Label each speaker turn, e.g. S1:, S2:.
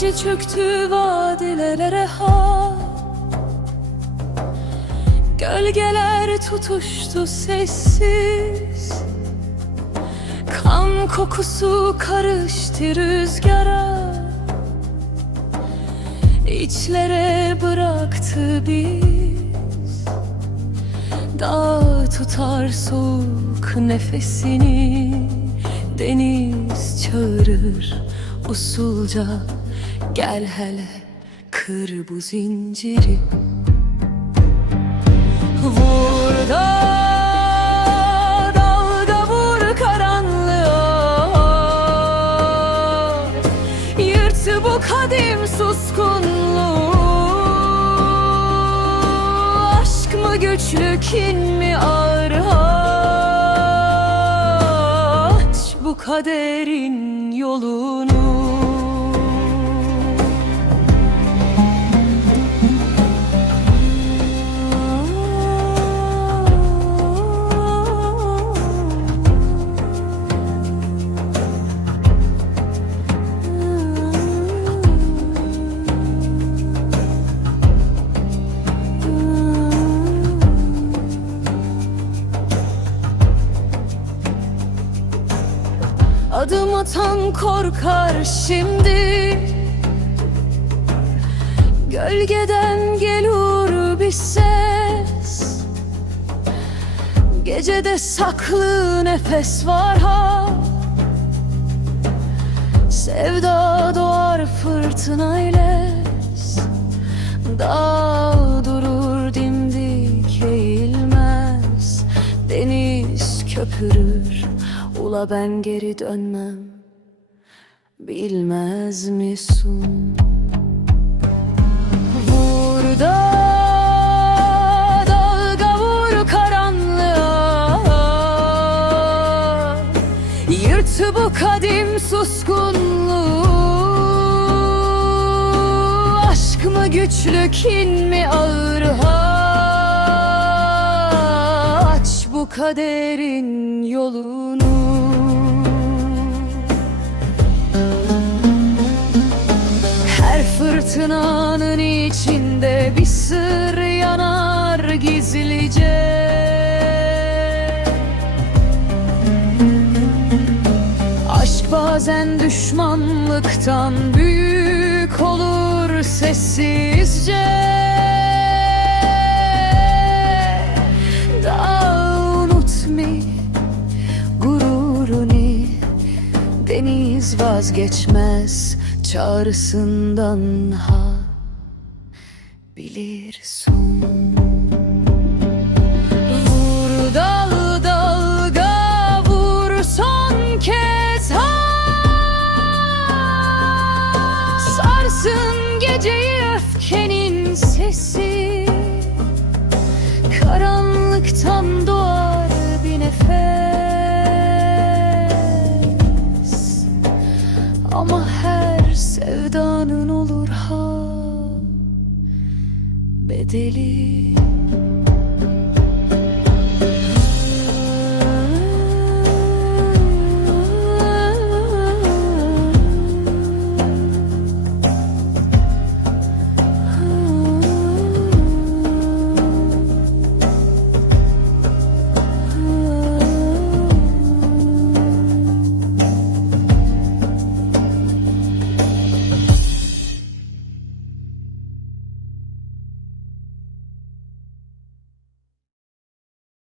S1: Gece çöktü vadilere reha Gölgeler tutuştu sessiz. Kan kokusu karıştı rüzgara. İçlere bıraktı biz. Dağ tutar soğuk nefesini. Deniz çağırır usulca Gel hele kır bu zinciri. Vur da vur karanlığa. Yırt bu kadim suskunluğu. Aşk mı güçlü kin mi ağır Aç bu kaderin yolunu Adım atan korkar şimdi. Gölgeden gelir bir ses. Gecede saklı nefes var ha. Sevda doğar fırtınayla. Dağ Ula ben geri dönmem. Bilmez misin? Vur da dalga vur karanlığa. Yırt bu kadim suskunluğu. Aşk mı güçlü kin mi ağır? Aç kaderin yolunu. Her fırtınanın içinde bir sır yanar gizlice. Aşk bazen düşmanlıktan büyük olur sessizce Deniz vazgeçmez çağrısından ha bilirsin Vur dal dalga vur son kez ha Sarsın geceyi öfkenin sesi. Karanlıktan doğar sevdanın olur ha. Bedeli